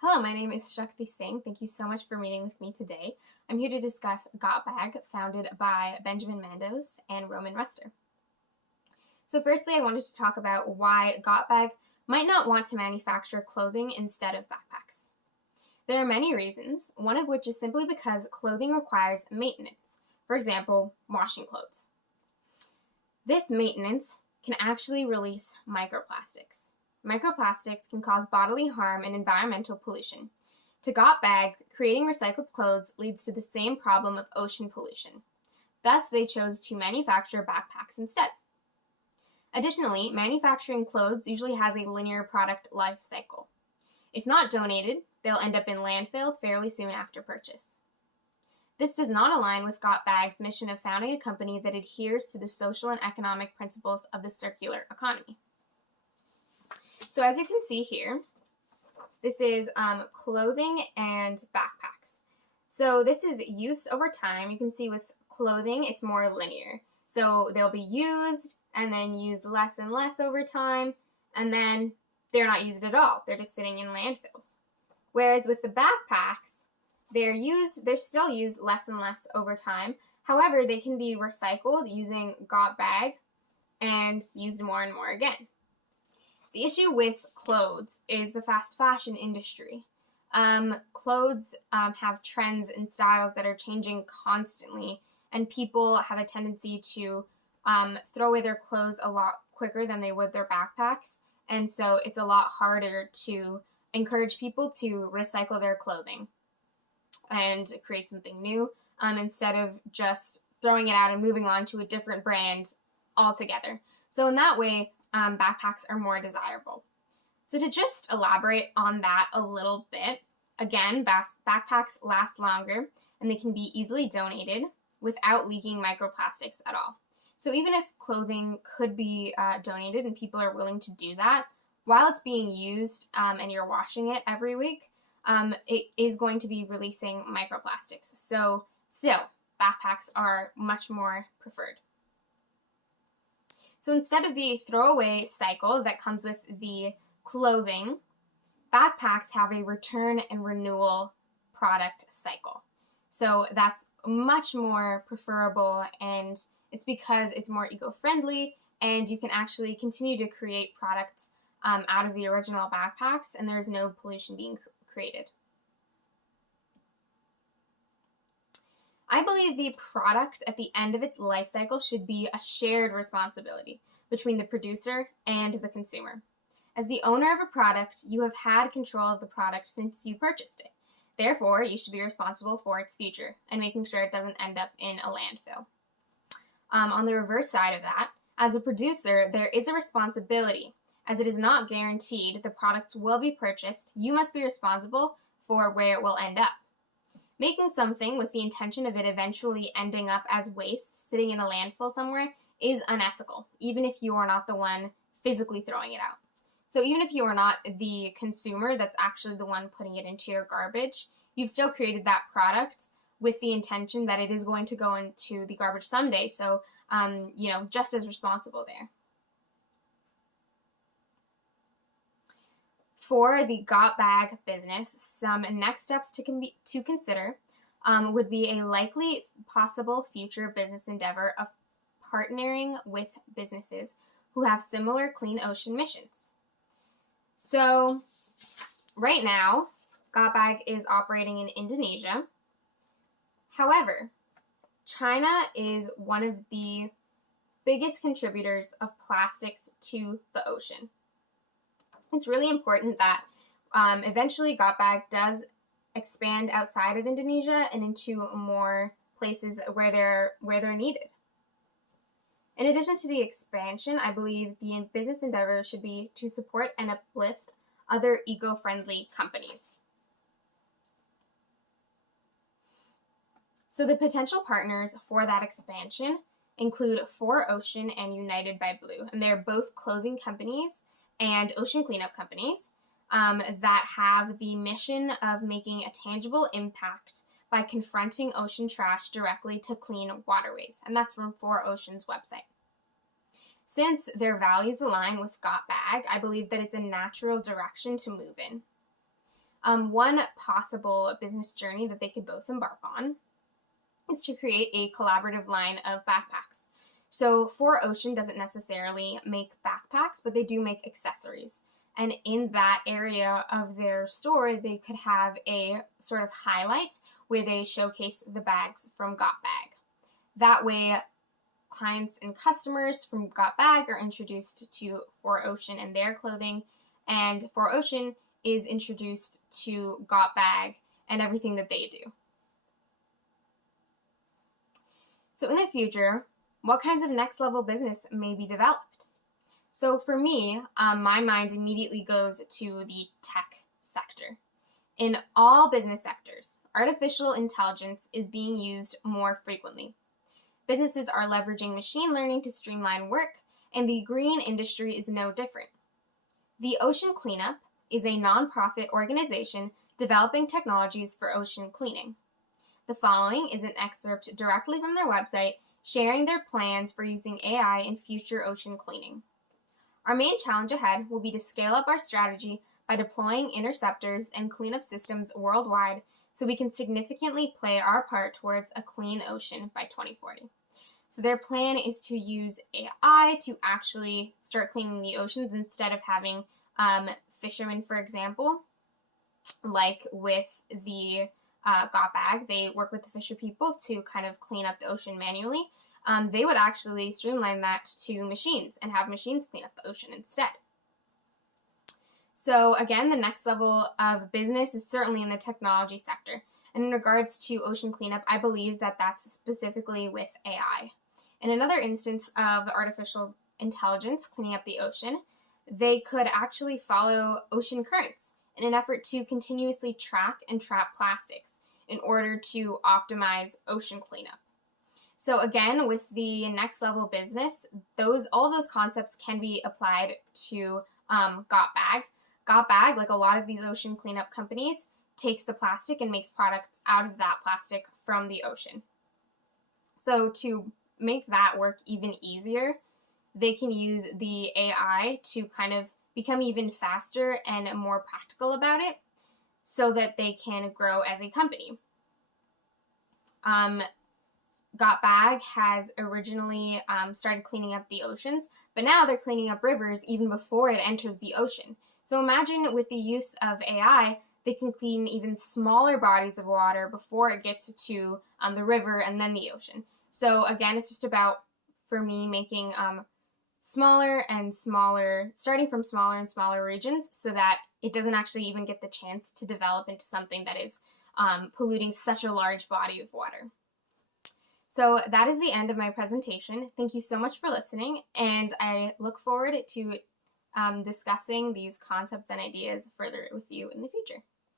Hello, my name is Shakthi Singh. Thank you so much for meeting with me today. I'm here to discuss Got Bag, founded by Benjamin Mandos and Roman Ruster. So firstly, I wanted to talk about why Got Bag might not want to manufacture clothing instead of backpacks. There are many reasons, one of which is simply because clothing requires maintenance. For example, washing clothes. This maintenance can actually release microplastics. Microplastics can cause bodily harm and environmental pollution. To Got Bag, creating recycled clothes leads to the same problem of ocean pollution. Thus, they chose to manufacture backpacks instead. Additionally, manufacturing clothes usually has a linear product life cycle. If not donated, they'll end up in landfills fairly soon after purchase. This does not align with Got Bag's mission of founding a company that adheres to the social and economic principles of the circular economy. So as you can see here, this is clothing and backpacks. So this is use over time. You can see with clothing, it's more linear. So they'll be used and then used less and less over time, and then they're not used at all. They're just sitting in landfills. Whereas with the backpacks, they're still used less and less over time. However, they can be recycled using Got Bag and used more and more again. The issue with clothes is the fast fashion industry. Clothes have trends and styles that are changing constantly, and people have a tendency to throw away their clothes a lot quicker than they would their backpacks, and so it's a lot harder to encourage people to recycle their clothing and create something new instead of just throwing it out and moving on to a different brand altogether. So in that way, backpacks are more desirable. So to just elaborate on that a little bit, again, backpacks last longer and they can be easily donated without leaking microplastics at all. So even if clothing could be donated and people are willing to do that, while it's being used and you're washing it every week, it is going to be releasing microplastics. So still, backpacks are much more preferred. So instead of the throwaway cycle that comes with the clothing, backpacks have a return and renewal product cycle. So that's much more preferable, and it's because it's more eco-friendly and you can actually continue to create products out of the original backpacks and there's no pollution being created. I believe the product at the end of its life cycle should be a shared responsibility between the producer and the consumer. As the owner of a product, you have had control of the product since you purchased it. Therefore, you should be responsible for its future and making sure it doesn't end up in a landfill. On the reverse side of that, as a producer, there is a responsibility. As it is not guaranteed the products will be purchased, you must be responsible for where it will end up. Making something with the intention of it eventually ending up as waste sitting in a landfill somewhere is unethical, even if you are not the one physically throwing it out. So even if you are not the consumer that's actually the one putting it into your garbage, you've still created that product with the intention that it is going to go into the garbage someday. So, just as responsible there. For the Got Bag business, some next steps to consider would be a likely possible future business endeavor of partnering with businesses who have similar clean ocean missions. So right now, Got Bag is operating in Indonesia. However, China is one of the biggest contributors of plastics to the ocean. It's really important that eventually Got Bag does expand outside of Indonesia and into more places where they're needed. In addition to the expansion, I believe the business endeavor should be to support and uplift other eco-friendly companies. So the potential partners for that expansion include 4Ocean and United by Blue, and they're both clothing companies and ocean cleanup companies that have the mission of making a tangible impact by confronting ocean trash directly to clean waterways, and that's from 4Ocean's website. Since their values align with Got Bag, I believe that it's a natural direction to move in. One possible business journey that they could both embark on is to create a collaborative line of backpacks. So 4Ocean doesn't necessarily make backpacks, but they do make accessories. And in that area of their store, they could have a sort of highlight where they showcase the bags from Got Bag. That way, clients and customers from Got Bag are introduced to 4Ocean and their clothing, and 4Ocean is introduced to Got Bag and everything that they do. So in the future, what kinds of next level business may be developed? So for me, my mind immediately goes to the tech sector. In all business sectors, artificial intelligence is being used more frequently. Businesses are leveraging machine learning to streamline work, and the green industry is no different. The Ocean Cleanup is a nonprofit organization developing technologies for ocean cleaning. The following is an excerpt directly from their website, sharing their plans for using AI in future ocean cleaning. Our main challenge ahead will be to scale up our strategy by deploying interceptors and cleanup systems worldwide so we can significantly play our part towards a clean ocean by 2040. So their plan is to use AI to actually start cleaning the oceans instead of having fishermen, for example, like with the Got Bag, they work with the fisher people to kind of clean up the ocean manually. They would actually streamline that to machines and have machines clean up the ocean instead. So again, the next level of business is certainly in the technology sector. And in regards to ocean cleanup, I believe that that's specifically with AI. In another instance of artificial intelligence cleaning up the ocean, they could actually follow ocean currents in an effort to continuously track and trap plastics in order to optimize ocean cleanup. So again, with the next level business, all those concepts can be applied to Got Bag. Got Bag, like a lot of these ocean cleanup companies, takes the plastic and makes products out of that plastic from the ocean. So to make that work even easier, they can use the AI to kind of become even faster and more practical about it so that they can grow as a company. Got Bag has originally started cleaning up the oceans, but now they're cleaning up rivers even before it enters the ocean. So imagine with the use of AI, they can clean even smaller bodies of water before it gets to the river and then the ocean. So again, it's just about, for me, making smaller and smaller, starting from smaller and smaller regions so that it doesn't actually even get the chance to develop into something that is polluting such a large body of water. So that is the end of my presentation. Thank you so much for listening, and I look forward to discussing these concepts and ideas further with you in the future.